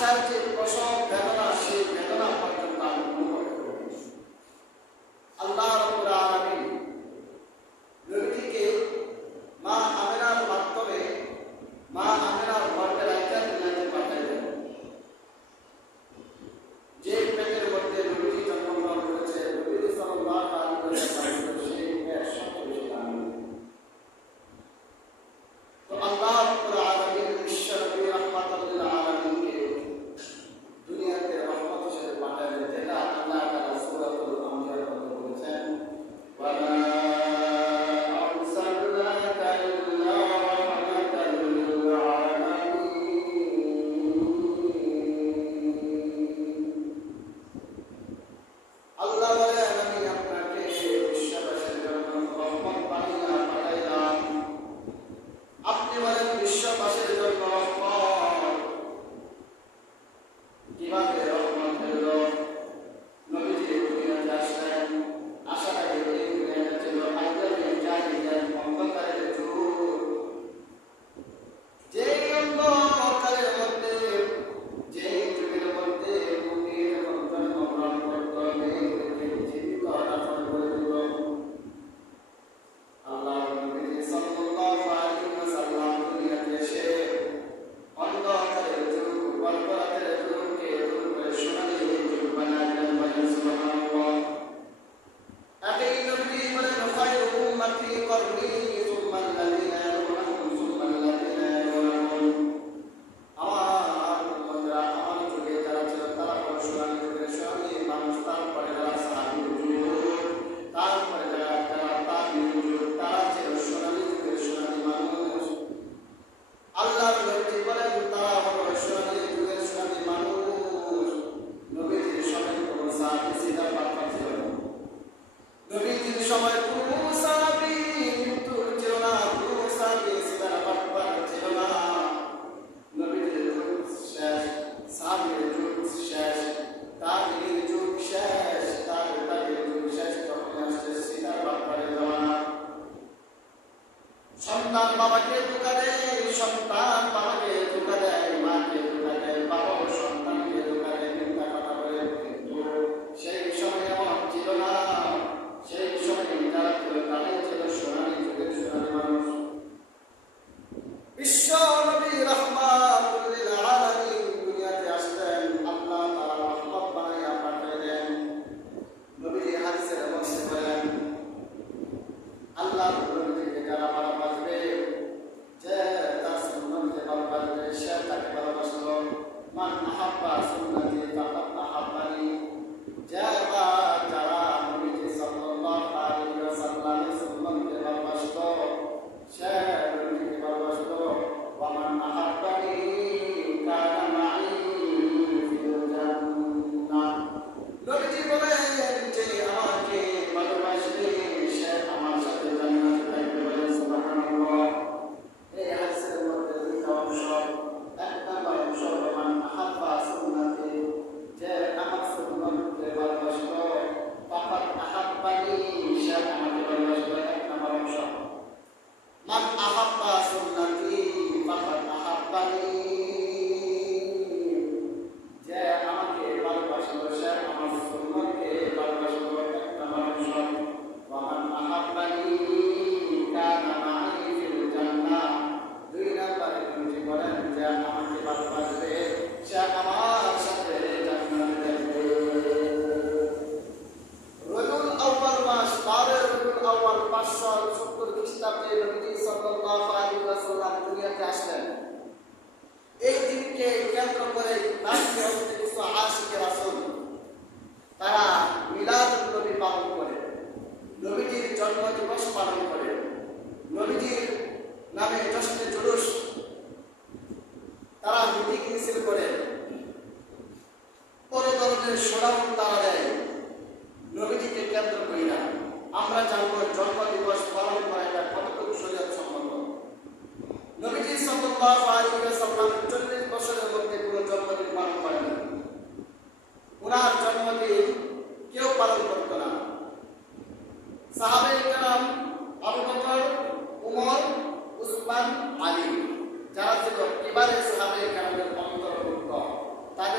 আশার যে প্রসব বেদনা, সেই বেদনা পর্যন্ত আমি অনুভব করি। আল্লাহ রাব্বুল আলামিন নবীকে মা আমিনার মাধ্যমে মা আমিনার গর্ভে রাখা দুনিয়াতে পাঠাইলেন। যে পেটের মধ্যে নবীজি জন্মগ্রহণ করেছে, নবী সাল্লাল্লাহু আলাইহি ওয়াসাল্লাম সেই পেট সবচেয়ে বেশি দামি। তো আল্লাহ রাব্বুল আলামিন বিশ্ব নবী রাহমাতুল লিল আলামিনকে দুনিয়াতে রহমত হিসেবে পাঠালেন, যেটা আল্লাহ তাআলা সূরাতুল আনবিয়ার মধ্যে বলেছেন, ওয়ালা আরসালনাকা ইল্লা রাহমাতাল লিল আলামিন। আল্লাহ বলেন, আমি আপনাকে বিশ্ববাসীর জন্য রহমত বানিয়ে পাঠাইলাম। আপনি বলেন বিশ্ববাসীর জন্য রহমত, কিভাবে রহমত হইল? নবীজি দুনিয়াতে আসলেন, আসার আগে এই দুনিয়াটা ছিল আইয়ামে জাহিলিয়াত, অন্ধকারের যুগ। যে অন্ধকারের মধ্যে, যে যুগের মধ্যে নবী যখন জন্মগ্রহণ করত, মেয়েগুলিকে জীবিত দাফন করে দিল। আল্লাহর নবী সাল্লাল্লাহু আলাইহি ওয়াসাল্লাম দুনিয়াতে এসে অন্ধকারের যুগ, বরবাদের যুগকে দূর করে সোনালী যুগ বানালেন। বলেন সুবহানাল্লাহ। এই নবীজি বলেন, খায়রু উম্মতি করনি সুম্মা আল্লাযীনা ইয়ালুনহুম সুম্মা আল্লাযীনা ইয়ালুনহুম। আমার উম্মতরা, আমার যুগে যারা ছিল তারা হলো সোনালী যুগের সোনালী মানুষ, তারপরে যারা সাহাবীর যুগ, তারপরে যারা তাবিঈন যুগ, তারা ছিল সোনালী যুগের সোনালী মানুষ। আল্লাহর নবী বলেন, তারা হলো সোনালী যুগের সোনালী মানুষ। নবীজির সময় কোনো সাহাবী সিধা পাক্কা ছিল না। নবীজির সময় কোনো সাহাবী মৃত্যুর ছিল না, কোনো সাহাবী সিধা পাক্কা ছিল না। নবীজির যুগ শেষ, সাহাবীর যুগ শেষ, তাবিঈন যুগ শেষ, তাবিঈন যুগ শেষ, তখন আসছে সিধা পাক্কার জমানা। সন্তান বাবাকে ধোঁকা দেয়, সন্তান বাবাকে ধোঁকা দেয়, মাকে ধোঁকা দেয়, বাবাও সন্তানকে ধোঁকা দেয়, মিথ্যা কথা বলে। কিন্তু সেই সময় এমন ছিল না। সেই সময় যারা ছিল তারাই ছিল সোনালী যুগের সোনালী মানুষ। বিশ্ব নবী রাহমাতুল লিল আলামিন দুনিয়াতে আসলেন, আল্লাহ তাআলা রহমত বানাইয়া পাঠাইলেন। নবীজি হাদিসের মধ্যে বলেন, আল্লাহ নবীকে যারা ভালোবাসবে, যে তার সুন্নতকে ভালোবাসবে, সে তাকে ভালোবাসলো। মান আহাব্বা সুন্নতি ফাকাদ আহাব্বানি। যারা নবীজি সাল্লাল্লাহু আলাইহি ওয়াসাল্লামের সুন্নতকে ভালোবাসলো, সে নবীজিকে ভালোবাসলো। ওয়া মান আহাব্বানি কানা মাই ফিল জান্নাহ। নবীজি বলেন, যে আমাকে ভালোবাসবে সে আমার সাথে জান্নাতে থাকবে। বলেন সুবহানাল্লাহ। এই হাদিসের মধ্যে দুইটা অংশ। এক নম্বর অংশ হলো মান আহাব্বা সুন্নতি, যে আমার সুন্নতকে ভালোবাসলো, ফাকাদ আহাব্বানি, সে আমাকে ভালোবাসলো। এক নম্বর অংশ। মান আহাব্বা সুন্নতি ফাকাদ আহাব্বানি, যে আমাকে ভালোবাসলো, সে আমার সুন্নতকে ভালোবাসলো। এক নম্বর অংশ। ওয়া মান আহাব্বানি কানা মাই ফিল জান্নাহ। দুই নম্বরে নবীজি বলেন, যে আমাকে ভালোবাসবে সে আমার সাথে জান্নাতে যাবে। রবিউল আউয়াল মাস, 12 রবিউল আউয়াল 570 খ্রিস্টাব্দে নবীজি সাল্লাল্লাহু আলাইহি ওয়াসাল্লাম দুনিয়াতে আসলেন। এই দিনকে কেন্দ্র করে নামকে হচ্ছে কিছু আশিকে রাসূল, তারা মিলাদুন নবী পালন করে, নবীজির জন্মদিবস পালন করে, নবীজির নামে জশ্নে জুলুস, তারা মিটিং মিছিল করে, বড় ধরনের শোডাউন তারা দেয় নবীজিকে কেন্দ্র করি না। আমরা জানবো জন্মদিবস পালন করা এটা কতটুকু শরীয়ত সম্মত। নবীজি সাল্লাল্লাহু আলাইহি ওয়াসাল্লাম 40 বছরের মধ্যে কোনো জন্মদিন পালন করেন না। ওনার জন্মদিন কেউ পালন করত না। সাহাবায়ে কেরাম আবু বকর, উমর, উসমান, আলী, যারা ছিল কিবারে সাহাবায়ে কেরামের অন্তর্ভুক্ত,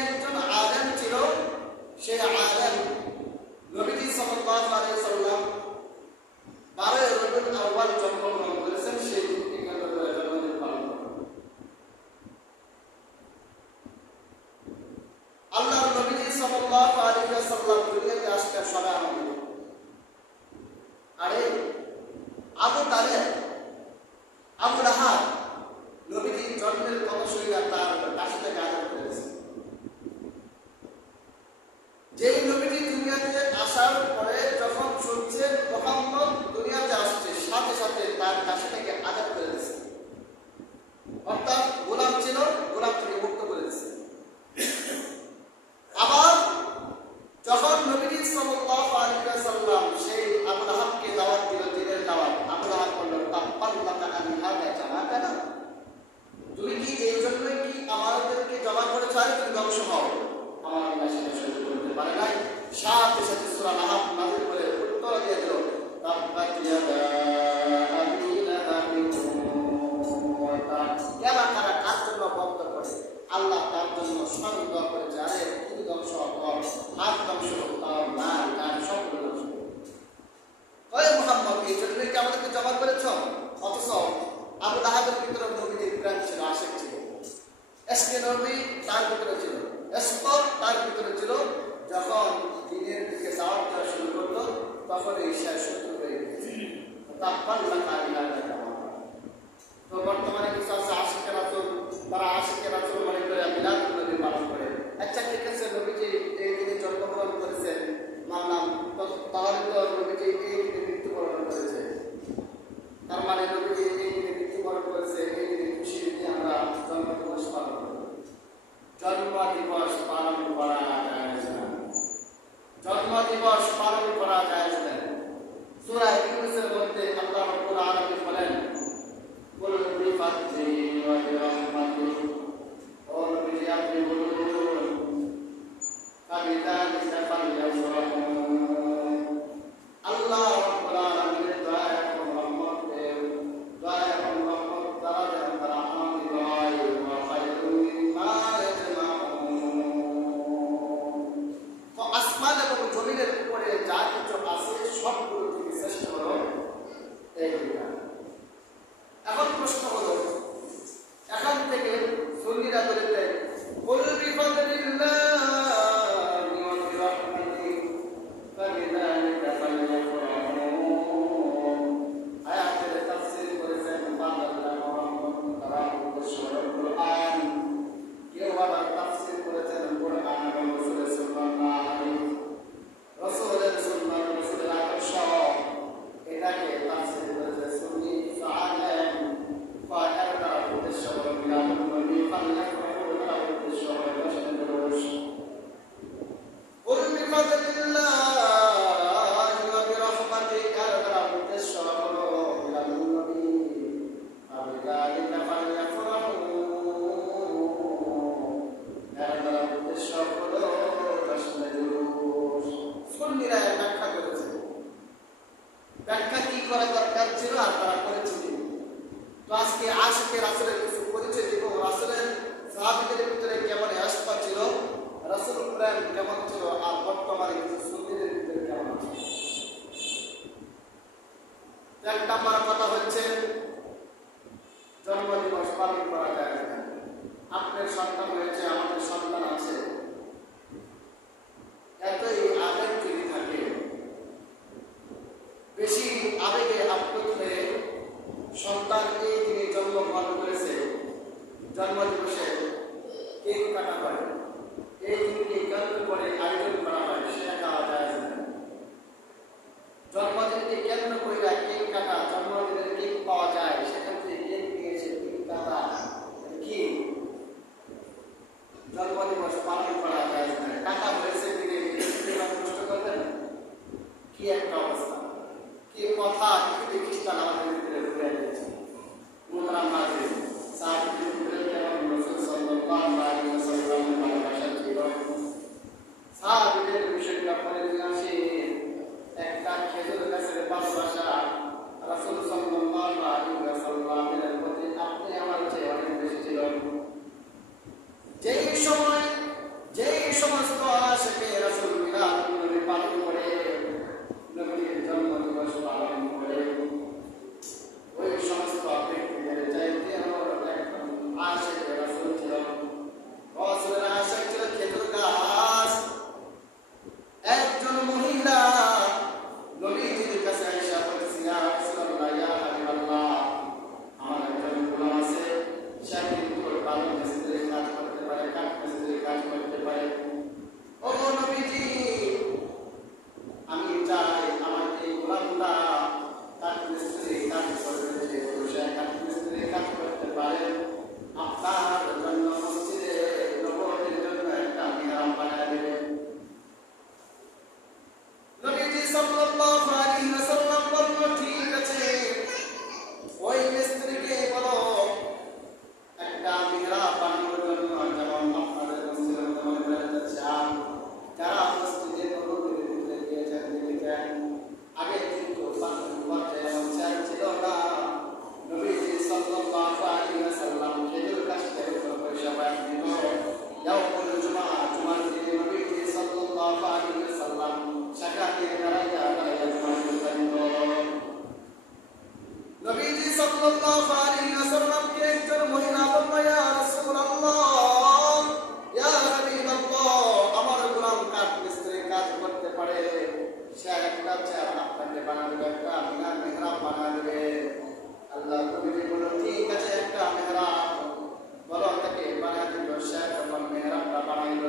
একজন আলেম ছিল, সেই আলেম নবীজি সাল্লাল্লাহু আলাইহি ওয়াসাল্লাম 12 রবিউল আউয়াল জন্মগ্রহণ করেছেন, সেই দিনটি কেন্দ্র করে জন্মদিন পালন করেন। আল্লাহর নবীজি সাল্লাল্লাহু আলাইহি ওয়াসাল্লাম দুনিয়াতে আসতে সবাই আনন্দিত। আরে আবু তালেব, আবু লাহাব নবীজির জন্মের কথা শুনে তার কাছে থেকে আদর করেছে। যেই নবীজি দুনিয়াতে আসার পরে যখন শুনছে মুহাম্মদ দুনিয়াতে আসছে, সাথে সাথে তার কাছে থেকে আজাদ করে দিয়েছে, অর্থাৎ গোলাম ছিল, গোলাম থেকে মুক্ত করে দিয়েছে। আবার যখন নবীজি সাল্লাল্লাহু আলাইহি ওয়াসাল্লাম সেই আবু লাহাবকে দাওয়াত দিল, দিনের দাওয়াত, আবু লাহাব বলল, তাব্বাল্লাকা আন হাযা জামাতানা, তুমি কি এই জন্যই কি আমাদেরকে জমা করেছো, আর তুমি ধ্বংস হও? আমার আল্লাহ সেটা সহ্য করতে পারে নাই, সাথে সাথে সূরা লাহাব নাযিল করে উত্তর দিয়ে দিল, তাব্বাত ইয়াদা আবি লাহাবিন ওয়া তাব। এলাকারা কার জন্য বন্ধ করে? আল্লাহ তার জন্য স্মরণ দোয়া করেছে, আরে তুমি ধ্বংস হও, হাত ধ্বংস হও, মাল গান সব ধ্বংস। ওই মুহাম্মদ এই জন্যই কি আমাদেরকে জমা করেছ? অথচ আবু লাহাবের ভিতরে নবীজির প্রেম ছিল, আশিক ছিল, এসকে নবী তার ভিতরে ছিল, এসক তার ভিতরে ছিল। যখন দিনের দিকে দাওয়াত দেওয়া শুরু করলো, তখন এই সে শত্রু হয়ে গেছে। তো বর্তমানে কিছু আছে আশিকের রাসূল, তারা আশিকের রাসূল মনে করে মিলাদুন নবী পালন করে। আচ্ছা ঠিক আছে, নবীজি এই দিনে জন্মগ্রহণ করেছেন মানলাম, তাহলে তো নবীজি এই দিনে মৃত্যুবরণ করেছে, তার মানে নবীজি এই দিনে মৃত্যুবরণ করেছে, এই দিনে খুশি দিনে আমরা জন্মদিবস পালন করি। জন্মদিবস পালন করা জায়েজ না, জন্মদিবস পালন করা জায়েজ না। সূরা ইউনূসের মধ্যে আল্লাহ রাব্বুল আলামিন বলেন, কুল বিফাদলি ওয়া বিরহমাতিহি, ও নবীজি আপনি বলুন, ফাবিযালিকা ফালইফরাহু। আল্লাহ রাব্বুল আলামিনের দয়া এবং রহমতের, দয়া এবং রহমত দ্বারা যেন তারা আনন্দিত হয়। ওয়া খায়রুম মিম্মা ইয়াজমাউন। তো আসমান এবং জমিনের উপরে যা কিছু আছে সবগুলো থেকে শ্রেষ্ঠ হলো এই বিধান। এখন প্রশ্ন হলো, এখান থেকে সুন্নিরা বলতেন, কুল বিফাদলিল্লাহি ওয়া বিরহমাতিহি ফাবিযালিকা ফালইফরাহু। আয়াতের তাফসীর করেছেন ফাদাল্লাহ ওয়া রহমত দ্বারা উদ্দেশ্য হলো কুরআন। কেউ আবার তাফসীর করেছেন কুরআন এবং রাসূলের সুন্নাহ, রাসূলের সুন্নাহ, রাসূলের আদর্শ, এটাকে তাফসীর করেছে সুন্নি আলেম। ফায়ার দ্বারা উদ্দেশ্য হলো মিলাদুন নবী, ফালইফরাহু দ্বারা উদ্দেশ্য হলো রসুলের দরুদ। কুল বিফাদলিল্লাহি ওয়া বিরহমাতিহি দ্বারা উদ্দেশ্য হলো মিলাদুন নবী, ফাবিযালিকা ফালইফরাহু দ্বারা উদ্দেশ্য হলো রসুলের দরুদ। সুন্নিরা ব্যাখ্যা করেছে, ব্যাখ্যা কি করা দরকার ছিল আর তারা করেছে কি? তো আজকে আশিকে রাসূলের কিছু পরিচয় দিব, রাসূলের সাহাবীদের ভিতরে কেমন আশকা ছিল, রাসূল প্রেম কেমন ছিল, আর বর্তমানে কিছু সুন্নিদের ভিতরে কেমন আছে। এক নম্বর কথা হচ্ছে, জন্মদিবস পালন করা যায় না। আপনার সন্তান হয়েছে, আমাদের সন্তান আছে, এতই আবেগ যদি থাকে, বেশি আবেগে আপ্লুত হয়ে সন্তান এই দিনে জন্মগ্রহণ করেছে, জন্মদিবসে কেক কাটা হয়, এই দিনকে কেন্দ্র করে আয়োজন করা হয়, সেটা খাওয়া যায় না। জন্মদিনকে কেন্দ্র করে কেক কাটা, জন্মদিনের কেক পাওয়া যায়, সেখান থেকে কেক নিয়েছে, কেক কাটা কি জন্মদিবস পালন করা যায় না। টাকা হয়েছে দিকে নষ্ট করবেন, কি একটা অবস্থা, কি কথা, কি খ্রিস্টান আমাদের ভিতরে ঢুকে গেছে। মুহতারাম হাজির, সাহাবীদের ভিতরে এবং রাসূল সাল্লাল্লাহু আলাইহি ওয়াসাল্লামের ভালোবাসা ছিল। সাহাবীদের বিষয়টা পরে দিয়ে আসি, একটা খেজুর গাছের ভালোবাসা রাসূল সাল্লাল্লাহু আলাইহি ওয়াসাল্লামের প্রতি আপনি আমার চেয়ে অনেক বেশি ছিল। যেই সময়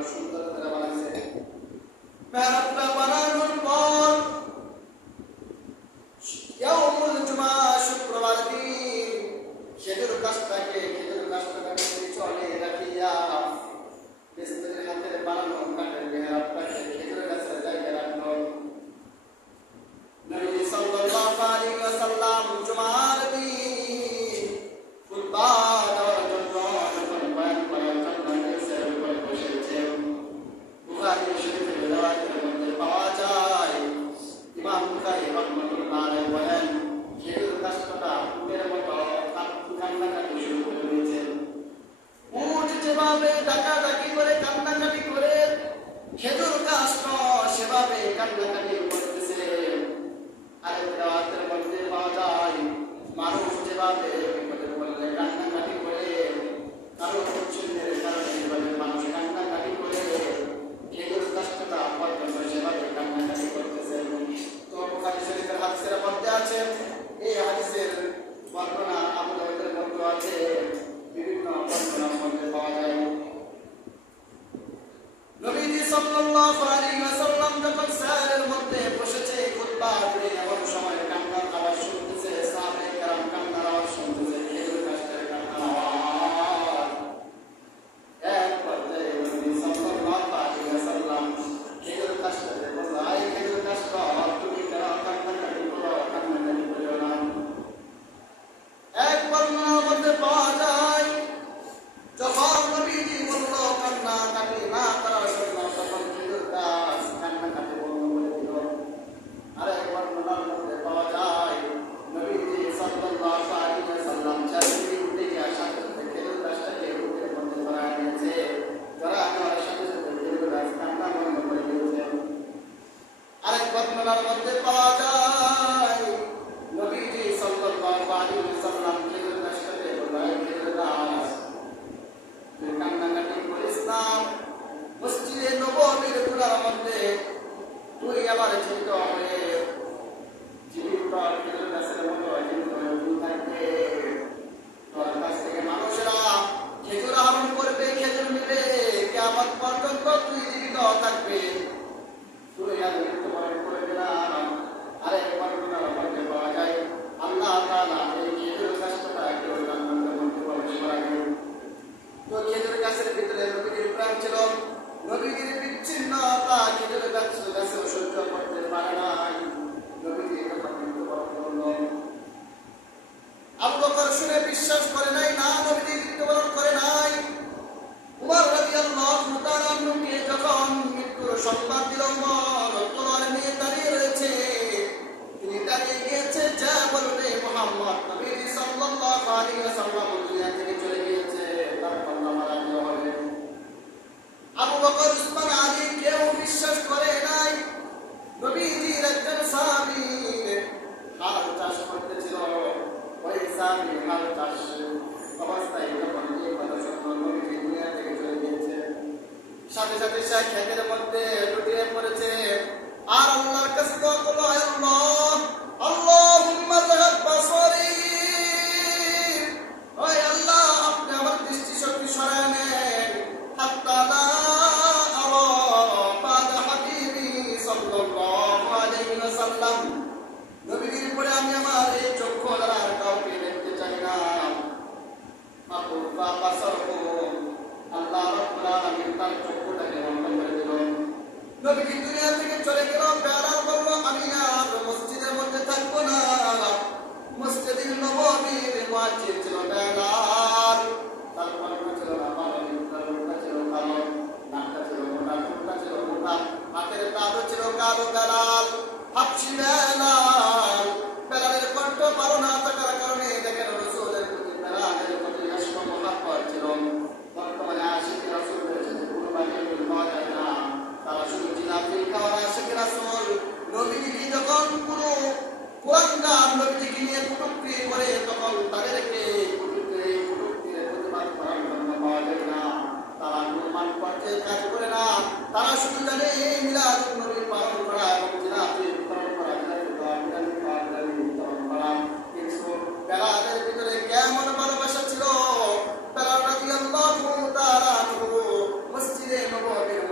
সুন্দর করে বানাইছে। মেহরাবটা বানানোর পর ইয়াউমুল জুমা শুক্রবার দিন খেজুর গাছটাকে চলে রাখিয়া মিস্ত্রির হাতের বানানো কাঠের মেহরাবটাকে খেজুর গাছের জায়গায় রাখলো। নবী সাল্লাল্লাহু আলাইহি ওয়াসাল্লাম জুমার দিন খুতবা দেওয়ার জন্য যখন বয়ান করার জন্য নিচের উপর বসেছেন, বুখারী শরীফের রিওয়ায়াতের মধ্যে পাওয়া যায় ইমাম বুখারী রাহমাতুল্লাহ আলাইহি বলেন, খেজুর গাছটা উটের মতো কান্নাকাটি শুরু করে দিয়েছেন। উট যেভাবে ডাকাডাকি করে কান্নাকাটি করে খেজুর গাছটা সেভাবে কান্নাকাটি করতেছে। আরেক রিওয়ায়াতের মধ্যে পাওয়া যায় মানুষ যেভাবে বিপদে পড়লে কান্নাকাটি করে, কারো পছন্দের কারণে যেভাবে মানুষ কান্নাকাটি করে খেজুর গাছটা পর্যন্ত সেভাবে কান্নাকাটি করতেছে। তো বুখারী শরীফের হাদিসের মধ্যে আছে, এই হাদিসের বর্ণনা আবু দাউদের মধ্যে আছে, বিভিন্ন বর্ণনার মধ্যে পাওয়া যায়। নবীজি সাল্লাল্লাহু আলাইহি ওয়াসাল্লাম যখন সাহারের মধ্যে বসেছে খুতবা দিতে, এমন সময় কান্নার আওয়াজ শুনতেছে, সাহাবায়ে কেরাম কান্নার আওয়াজ শুনতেছে, খেজুর গাছের কান্নার আওয়াজ। এক পর্যায়ে নবী সাল্লাল্লাহু আলাইহি ওয়াসাল্লাম খেজুর গাছটাকে বলল, এই খেজুর গাছটা তুমি কেন কান্নাকাটি করো? কান্নাকাটি করো না। এক বর্ণনার মধ্যে পাওয়া যায় যখন নবীজি বলল কান্নাকাটি না করার জন্য, তখন খেজুর গাছ কান্নাকাটি বন্ধ করে দিল। আরেক বর্ণনার মধ্যে পাওয়া যায় নবীজি সাল্লাল্লাহু আলাইহি ওয়াসাল্লাম চারদিকে উঠে গিয়ে সাথে সাথে খেজুর গাছটাকে উটের মধ্যে ধরায় নিয়েছে। ধরা নেওয়ার সাথে সাথে খেজুর গাছ কান্না বন্ধ করে দিয়েছে। আরেক বর্ণনার মধ্যে পাওয়া যায় নবীজি সাল্লাল্লাহু আলাইহি ওয়াসাল্লাম খেজুর গাছটাকে বলল, খেজুর গাছ তুই কান্নাকাটি করিস না, মসজিদে নববীর গুড়ার মধ্যে তুই আবার জীবিত হয়ে জীবিত খেজুর গাছের মতো জীবিত হয়ে তুই থাকবে। তোর কাছ থেকে মানুষেরা খেজুর আহরণ করবে, খেজুর নেবে, কিয়ামত পর্যন্ত তুই জীবিত থাকবে, তুই আর মৃত্যুবরণ করবে না। আরেক বর্ণনার মধ্যে পাওয়া যায় আল্লাহ তাআলা এই খেজুর গাছটাকে জান্নাতের মধ্যে প্রবেশ করাবেন। তো খেজুর গাছের ভিতরে নবীজির প্রাণ ছিল। নবীজির বিচ্ছিন্নতা খেজুর গাছে সহ্য করতে পারে নাই। নবীজি তখন মৃত্যুবরণ করল। আবু বকর শুনে বিশ্বাস করে নাই, না নবীজি মৃত্যুবরণ করে নাই। উমর রাদিয়াল্লাহু তাআলা আনহুকে যখন মৃত্যুর সংবাদ দিল, উমর তলোয়ার নিয়ে দাঁড়িয়ে রয়েছে, তিনি দাঁড়িয়ে গিয়েছে, যা বলবে মুহাম্মদ নবীজি সাল্লাল্লাহু আলাইহি ওয়াসাল্লাম দুনিয়া থেকে চলে গিয়েছে, তার কন্যা মারা হবে। আবু বকর, উসমান, আলী কেউ বিশ্বাস করে নাই। নবীজির একজন সাহাবী হাল চাষ করতেছিল, ওই সাহাবী হাল চাষ অবস্থায় যখন এই কথা শুনল নবীজি দুনিয়া থেকে চলে গিয়েছে, সাথে সাথে সে ক্ষেতের মধ্যে লুটিয়ে পড়েছে আর আল্লাহর কাছে দোয়া করলো, হে আল্লাহ, আল্লাহুম্মা যাহাব বাসারি, ওই আল্লাহ আপনি আমার দৃষ্টি শক্তি সরায় নেন, হাত্তা লা আরা বাদা হাবিবি সাল্লাল্লাহু আলাইহি ওয়াসাল্লাম, নবীজির পরে আমি আমার এই চক্ষু দ্বারা আর কাউকে দেখতে চাই না। মাকুফা বাসারহু, আল্লাহ রাব্বুল আলামিন তার চক্ষুটাকে বন্ধ করে দিল। নবীজি দুনিয়া থেকে চলে গেল। বেলাল বলল, আমি আর মসজিদের মধ্যে থাকবো না। মসজিদে নববীর মুয়াজ্জিন ছিল বেলাল। তার কণ্ঠ ছিল না ভালো, তার মুখটা ছিল ভালো, নাকটা ছিল মোটা, ঠোঁটটা ছিল মোটা, হাতের তালু ছিল কালো। বেলাল হাবশি বেলাল। বেলালের কণ্ঠ ভালো না থাকার কারণে দেখেন রাসূলের প্রতি বেলালের প্রতি আশক মহব্বত ছিল। বর্তমানে আশিক রাসূলের সাথে কোনো বাণিজ্য পাওয়া যায় না, তারা শুধু জিলাপি খাওয়ার আশিক রাসূল। নবীজি যখন কোনো কোরআন নবীজিকে নিয়ে কটূক্তি করে, তখন তাদেরকে কটূক্তির প্রতিবাদ করার জন্য পাওয়া যায় না। তারা অনুমান করতে কাজ করে না, তারা শুধু জানে এই মিলাদুন নবী পালন করা এবং জিলাপি বিতরণ করা, বিতরণ করা। কিন্তু বেলালের ভিতরে কেমন ভালোবাসা ছিল! বেলাল রাদিয়াল্লাহু তাআলা আনহু মসজিদে নববীর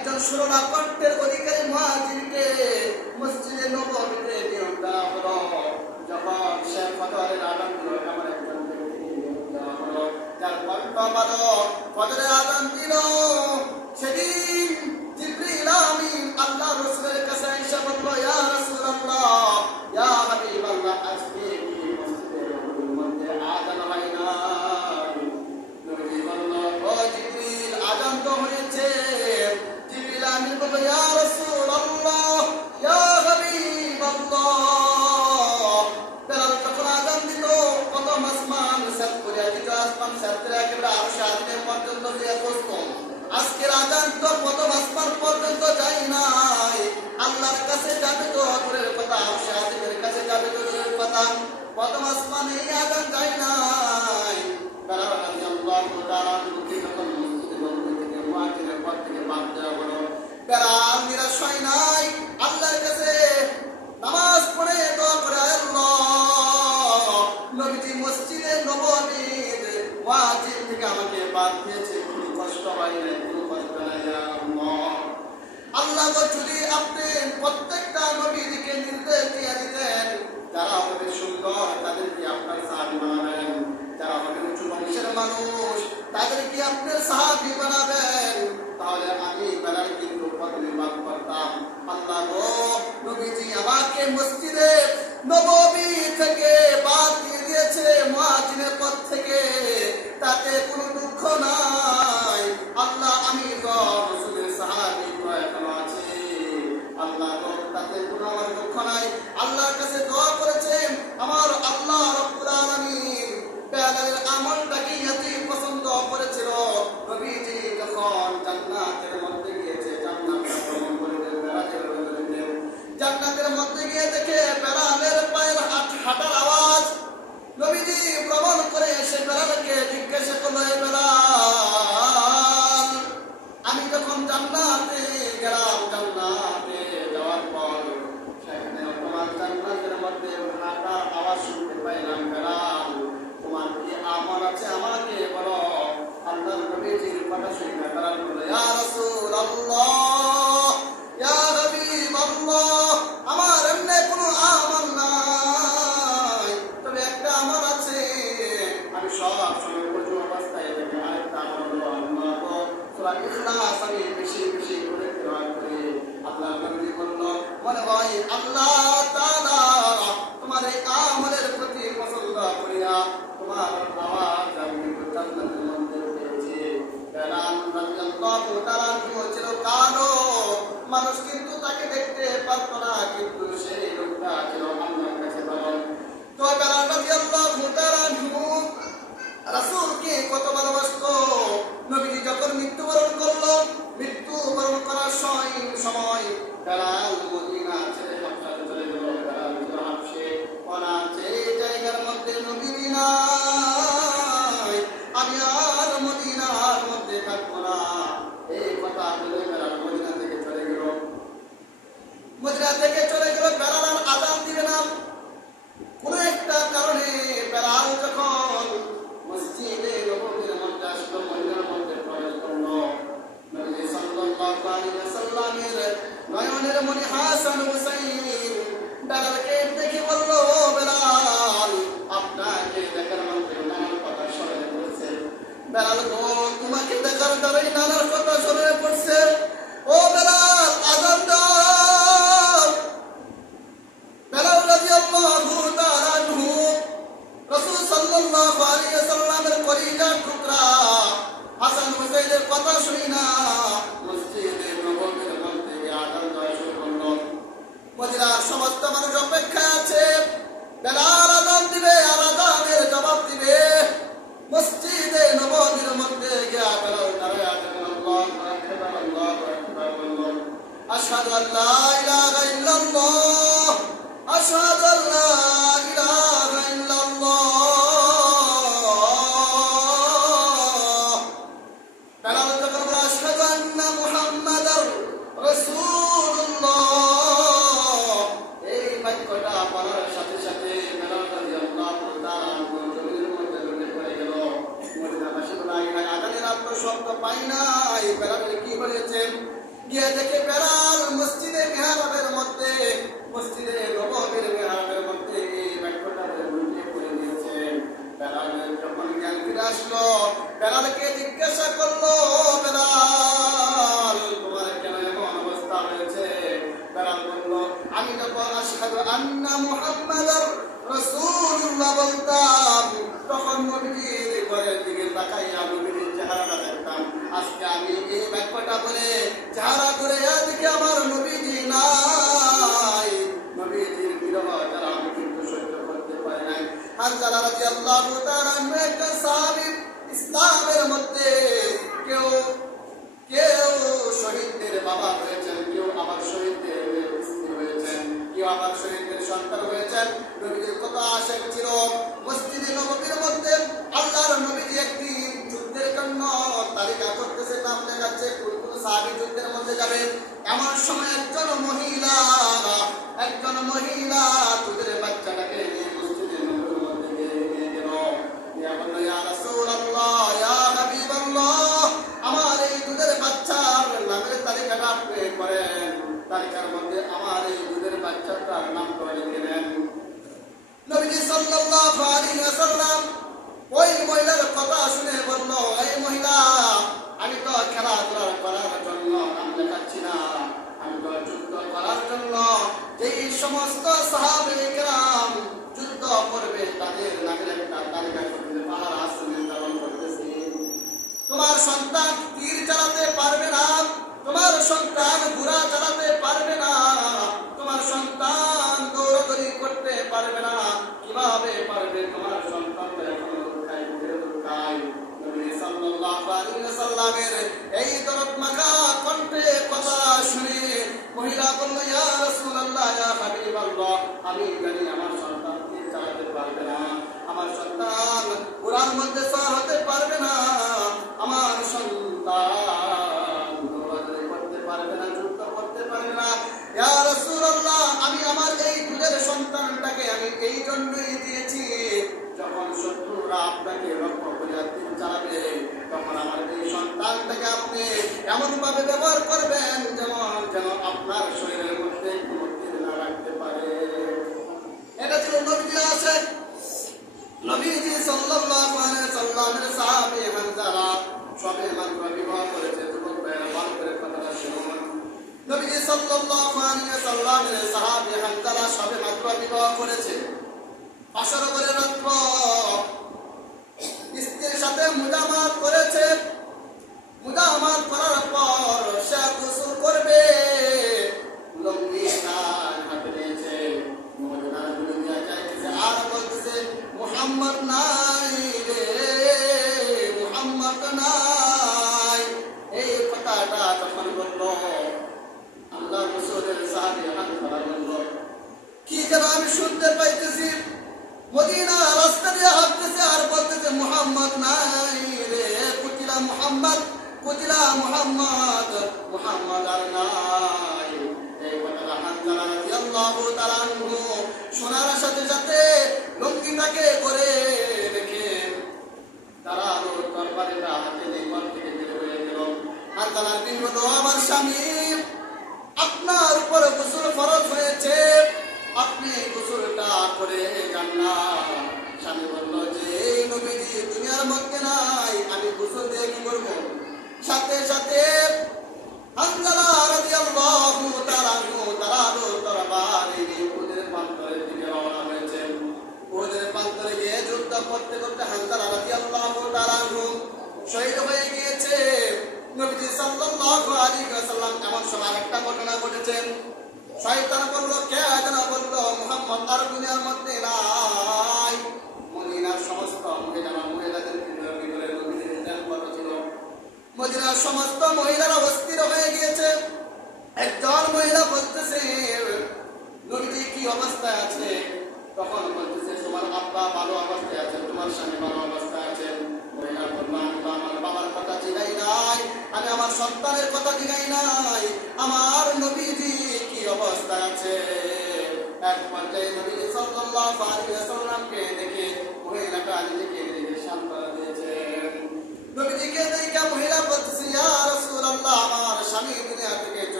একজন সুরমা কণ্ঠের অধিকারী মুয়াজ্জিনকে মসজিদে নববীতে নিয়োগ দেওয়া হলো। যখন সে ফজরের আযান দিল, এমন একজন ব্যক্তিকে নিয়োগ দেওয়া হলো যার কণ্ঠ ভালো, ফজরের আযান দিল। সেদিন জিবরিল আমিন আল্লাহ রাসূলের কাছে এসে বলল, ইয়া রাসূলুল্লাহ, ইয়া হাবিবাল্লাহ, আজকে কি মসজিদের নববীর মধ্যে আযান হয় না? নবী বলল, ও জিবরিল, আযান তো হয়েছে। জিবরিল আমিন বলল, ইয়া রাসূলুল্লাহ, ইয়া হাবিবাল্লাহ, বেলাল যখন আযান দিল, প্রথম আসমান সাত করে দ্বিতীয় আসমান সাত করে একেবারে আরশে আজিমের পর্যন্ত গিয়ে পৌঁছতো। আজকের আযান তো প্রথম আসমান পর্যন্ত যায় নাই। আল্লাহর কাছে যাবে তো দূরের কথা, আরশে আজিমের কাছে যাবে তো দূরের কথা, প্রথম আসমানে এই আযান যায় নাই। বেলাল রাদিয়াল্লাহু তাআলা যখন মসজিদে নববী থেকে মুয়াজ্জিনের পদ থেকে বাদ দেওয়া হলো, বেলাল নিরাশ হয় নাই। আল্লাহর কাছে নামাজ পড়ে দোয়া করে, আল্লাহ, নবীজি মসজিদে নববীর মুয়াজ্জিন থেকে আমাকে বাদ দিয়েছে, কোনো কষ্ট হয় না, কোনো কষ্ট নাই। আল্লাহ, আল্লাহ যদি আপনি প্রত্যেকটা নবীকে নির্দেশ দিয়ে দিতেন, যারা হবে সুন্দর তাদেরকে আপনার সাহাবী বানাবেন, যারা হবে উঁচু বংশের মানুষ তাদেরকে আপনার সাহাবী বানাবেন, তাহলে আমি বেলাল কিন্তু প্রতিবাদ করতাম। আল্লাহ গো, নবীজি আমাকে মসজিদে নববী থেকে বাদ দিয়ে দিয়েছে, মুয়াজ্জিনের পদ থেকে, তাতে কোনো দুঃখ নাই। আল্লাহ, আমি তো রাসূলের সাহাবী এখনো আছি। আল্লাহ গো, তাতে কোনো আমার দুঃখ নাই। আল্লাহর কাছে দোয়া করেছেন, আমার আল্লাহ রাব্বুল আলামিন বেলালের আমলটাকে এতই পছন্দ করেছিল, নবীজি যখন জান্নাতের মধ্যে গিয়েছে, জান্নাতের ভ্রমণ করে বেলালের জান্নাতের মধ্যে গিয়ে দেখে বেলালের পায়ের হাঁটার আওয়াজ। নবীজি ভ্রমণ করে এসে বেলালকে জিজ্ঞাসা করলো, বেলাল, আমি যখন জান্নাতে গেলাম, জান্নাতে যাওয়ার পর সেখানে তোমার জান্নাতের মধ্যে হাঁটার আওয়াজ শুনতে পাইলাম, বেলাল, তোমার কি আমল আছে আমাকে বলো। আল্লাহর নবীজির কথা শুনে বেলাল বলে, ইয়া রাসূলুল্লাহ, ইয়া হাবিবাল্লাহ, আমার এমনি কোনো আমল নাই, তবে একটা আমল আছে। আমি সব সময় ওযু অবস্থায় থেকে আরেকটা আমল হলো, আল্লাহ সূরা ইখলাস আমি বেশি বেশি করে তেলাওয়াত করি। আল্লাহর নবী বলল, মনে হয় আল্লাহ তাআলা তোমার এই আমলের প্রতি পছন্দ করিয়া তোমার আওয়াজ আমি জান্নাতের মধ্যে পেয়েছি। বেলাল রাদিয়াল্লাহু তাআলা ছিল কালো মানুষ, কিন্তু তাকে দেখতে পারতো না, কিন্তু সেই লোকটা ছিল আল্লাহর কাছে ভালো। তো বেলাল রাদিয়াল্লাহু তাআলা রাসূলকে কত ভালোবাসতো। নবীজি যখন মৃত্যুবরণ করলো, মৃত্যুবরণ করার সময় বেলাল মদিনা ছেড়ে মক্কাতে চলে গেল। বেলাল হাবশে অনাথে জায়গার মধ্যে নবীজি নাই, আমি আর মদিনার মধ্যে থাকবো না, এই কথা বলে বেলাল মদিনা থেকে চলে গেল। মদিনা থেকে চলে গেল, বেলাল আর আযান দিবে না। কোন একটা কারণে বেলাল যখন মসজিদে নববীর মধ্যে আসলো, মদিনার মধ্যে প্রবেশ করলো, নবী সাল্লাল্লাহু আলাইহি ওয়াসাল্লামের নয়নের মণি হাসান হুসাইন বেলালকে দেখে বলল, ও বেলাল, আপনাকে দেখার মধ্যে নানার কথা স্মরণে পড়ছে। বেলাল গো, তোমাকে দেখার দ্বারাই নানার কথা স্মরণে পড়ছে। ও বেলাল, আযান দাও। বেলাল রাদিয়াল্লাহু তাআলা আনহু রাসূল সাল্লাল্লাহু আলাইহি ওয়াসাল্লামের কলিজার টুকরা হাসান হুসাইনের কথা শুনি না মসজিদে নববীর মধ্যে আযান দেওয়া শুরু করলো। মদিনার সমস্ত মানুষ অপেক্ষায় আছে, বেলাল আযান দিবে আর আযানের জবাব দিবে। মসজিদে নববীর মধ্যে গিয়া বেলাল দাঁড়ায় আছেন, আল্লাহু আকবার, আল্লাহু আকবার বলল, আশহাদু আল্লা ইলাহা ইল্লাল্লাহ, আশহাদু আল্লা ইলাহা ইল্লাল্লাহ। বেলাল যখন বলে, আশহাদু আন্না মুহাম্মাদার রাসূলুল্লাহ, এই বাক্যটা বলার সাথে সাথে বেলাল রাদিয়াল্লাহু তাআলা জমিনের মধ্যে লুটিয়ে পড়ে গেল। মদিনাবাসী বলে, আযানের আর তো শব্দ পাই নাই, বেলালের কি হয়েছে? গিয়ে দেখে বেলাল মসজিদে মিহরাবের মধ্যে, মসজিদে নববীর মিহরাবের মধ্যে এই বাক্যটা লুটিয়ে পড়ে গিয়েছে। বেলালের যখন জ্ঞান ফিরে আসলো, বেলালকে জিজ্ঞাসা করলো, বেলাল তোমার কেন এমন অবস্থা হয়েছে? বেলাল বলল, আমি যখন আশহাদু আন্না মুহাম্মাদার রাসূলুল্লাহ বলতাম, তখন নবীজির ঘরের দিকে তাকাইয়া নবীজির চেহারাটা দেখতাম। আজকে আমি এই বাক্যটা বলে চেহারা করে দেখি আমার নবীজি নাই, নবীজির বিরহ যারা আমি কিন্তু সহ্য করতে পারি নাই। হানজালা রাদিয়াল্লাহু তাআলা একটা সাহাবী, ইসলামের মধ্যে কেউ কেউ শহীদদের বাবা হয়েছেন, কেউ আবার শহীদদের স্ত্রী হয়েছেন, কেউ আবার শহীদদের সন্তান হয়েছেন। নবীজির কত আশেক ছিল। মসজিদে নববীর মধ্যে আল্লাহর নবীজি একদিন যুদ্ধের জন্য তালিকা করতেছে, নাম দেখাচ্ছে কোন কোন সাহাবী যুদ্ধের মধ্যে যাবে। এমন সময় একজন মহিলা দুধের বাচ্চাটাকে নিয়ে মসজিদে নববীর মধ্যে নিয়ে গেল। ইয়া বলল, ইয়া রাসূলুল্লাহ, ইয়া হাবিবাল্লাহ, আমার এই দুধের বাচ্চার নামের তালিকাটা আপনি করেন, তালিকার মধ্যে আমার এই দুধের বাচ্চাটার নাম করে লিখে নেন। নবীজি সাল্লাল্লাহু আলাইহি ওয়াসাল্লাম ওই মহিলার কথা শুনে বলল, এই মহিলা, আমি তো খেলাধুলা করার জন্য নাম লেখাচ্ছি না, আমি তো যুদ্ধ করার জন্য যেই সমস্ত সাহাবায়ে কেরাম যুদ্ধ করবে তাদের নামের একটা তালিকা করতে পাহাড় আসন নির্ধারণ করতেছি। তোমার সন্তান তীর চালাতে পারবে না, তোমার সন্তান ঘোড়া চালাতে পারবে না, তোমার সন্তান দৌড়াদৌড়ি করতে পারবে না। কিভাবে পারবে? তোমার সন্তান তো এখনো লুকায় লুকায়। নবী সাল্লাল্লাহু আলাইহি ওয়াসাল্লামের এই দরদ মাখা কণ্ঠে কথা শুনে মহিলা বলল, ইয়া রাসূলুল্লাহ, ইয়া হাবিবাল্লাহ, আমি জানি আমার সন্তান তীর চালাতে পারবে না, আমার সন্তান ঘোড়ার মধ্যে সওয়ার হতে পারবে না, আমার সন্তান দৌড়াদৌড়ি করতে পারবে না, যুদ্ধ করতে পারবে না। ইয়া রাসূলুল্লাহ, আমি আমার এই দুধের সন্তানটাকে আমি এই জন্যই দিয়েছি, যখন শত্রুরা আপনাকে লক্ষ্য করে তীর চালাবে, তখন আমার এই সন্তানটাকে আপনি এমন ভাবে ব্যবহার করবেন যেন আপনার শরীরের মধ্যে কোনো তীর না রাখতে পারে। এটা ছিল নবীজি আশেক। নবীজি সাল্লাল্লাহু আলাইহি ওয়াসাল্লামের সাহাবী হানজালা সবে মাত্র বিবাহ করেছে। যুবক ভাইরা ভালো করে কথাটা শুনুন। নবীজি সাল্লাল্লাহু আলাইহি ওয়াসাল্লামের সাহাবী হানজালা সবে মাত্র বিবাহ করেছে। আসর করে রাত্র স্ত্রীর সাথে মুজামাত করেছে। মুজামাত করার পর সে গোসল করবে, লুঙ্গি হাতে নিয়েছে, মদিনার গুলো দিয়া যাইতেছে আর বলতেছে, মুহাম্মদ নাই রে, মুহাম্মদ নাই। এই কথাটা যখন বলল, আল্লাহ রাসূলের সাহাবী হানজালা বলল, কি যেন আমি শুনতে পাইতেছি, মদিনা রাস্তা দিয়ে হাঁটতেছে আর বলতেছে, মুহাম্মদ নাই রে, কুতিলা মুহাম্মদ, কুতিলা মুহাম্মদ, মুহাম্মদ আর নাই। এই কথাটা হানজালা রাদিয়াল্লাহু তাআলা আনহু শোনার সাথে সাথে লুঙ্গিটাকে করে রেখে তারা তরবারিটা হাতে নিয়ে ঘর থেকে বের হয়ে গেল। হানজালার বিপদ, আমার স্বামী, আপনার উপর গোসল ফরজ হয়েছে, আপনি গোসলটা করে যান না। স্বামী বলল যে নবীজি দুনিয়ার মধ্যে নাই, আমি গোসল দিয়ে কি করবো? সাথে সাথে হানজালা রাদিয়াল্লাহু তাআলা তরবারি নিয়ে উহুদের প্রান্তরের দিকে রওনা হয়েছেন। উহুদের প্রান্তরে গিয়ে যুদ্ধ করতে করতে হানজালা রাদিয়াল্লাহু তাআলা শহীদ হয়ে গিয়েছে। নবীজি সাল্লাল্লাহু আলাইহি ওয়াসাল্লাম এমন সময় একটা ঘটনা ঘটেছেন। শয়তান বলল, কে যেন বলল, মুহাম্মদ আর দুনিয়ার মধ্যে নাই। মদিনার সমস্ত মহিলাদের ভিতরে নবীজির কথা ছিল। মদিনার সমস্ত মহিলারা অস্থির হয়ে গিয়েছে। একজন মহিলা বলতেছে, নবীজি কি অবস্থায় আছে? তখন বলতেছে, তোমার আব্বা ভালো অবস্থায় আছে, তোমার স্বামী ভালো অবস্থায় আছেন। মহিলা বলল, আমি তো আমার বাবার কথা জিগাই নাই, আমি আমার সন্তানের কথা জিগাই নাই, আমার নবীজি কি অবস্থায় আছে? এক পর্যায়ে নবীজি সাল্লাল্লাহু আলাইহি ওয়াসাল্লামকে দেখে মহিলাটা নিজেকে সান্ত্বনা দিয়েছেন। নবীজিকে দেখে মহিলা বলতেছে, ইয়া রাসূলুল্লাহ, আমার স্বামী দুনিয়া থেকে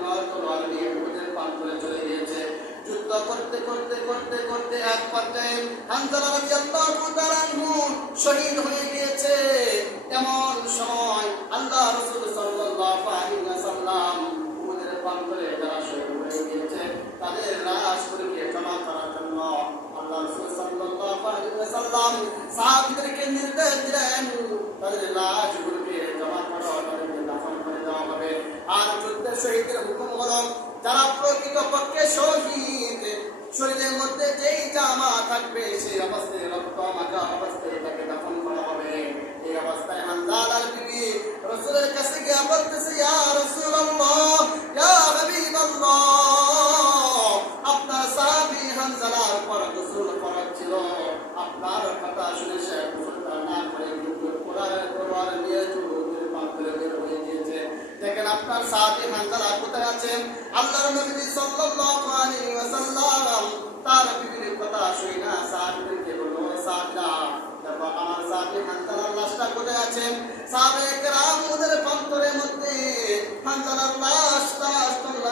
তলোয়ার নিয়ে উহুদের প্রান্তরে চলে গিয়েছে। যুদ্ধ করতে করতে করতে করতে এক পর্যায়ে হানজালা রাদিয়াল্লাহু তাআলা আনহু শহীদ হয়ে গিয়েছে। এমন সময় আল্লাহ রাসূল সাল্লাল্লাহু আলাইহি ওয়াসাল্লাম উহুদের প্রান্তরে যারা শহীদ হয়ে গিয়েছে তাদের লাশগুলোকে জমা করার জন্য আল্লাহ রাসূল সাল্লাল্লাহু আলাইহি ওয়াসাল্লাম সাহাবীদেরকে নির্দেশ দিলেন, তাদের লাশগুলোকে জমা করো, তাদেরকে দাফন করে দেওয়া হবে। আর যুদ্ধের শহীদের হুকুম হলো, যারা প্রকৃতপক্ষে শহীদ, শরীরের মধ্যে যেই জামা থাকবে সেই অবস্থায় রক্ত মাখা অবস্থায় তাকে দাফন করা হবে। এই অবস্থায় হানজালার বিবি রাসূলের কাছে গিয়ে বলতেছে, ইয়া রাসূলুল্লাহ, ইয়া হাবিবাল্লাহ, আপনার সাহাবী হানজালার উপর গোসল ফরজ ছিল, আপনার কথা শুনে সে গোসলটা না করে কিন্তু কোরআন নিয়ে যুদ্ধের প্রান্তরে বের হয়ে গিয়েছে। দেখেন আপনার সাহাবী হানজালা কোথায় আছেন? আল্লাহর নবী সাল্লাল্লাহু আলাইহি ওয়াসাল্লাম তার বিবির কথা শুনে না সাহাবীদেরকে বলল, সাহাবীরা দেখো আমার সাহাবী হানজালার লাশটা কোথায় আছেন? সাহাবায়ে কেরাম ওদের প্রান্তরের মধ্যে হানজালার লাশটা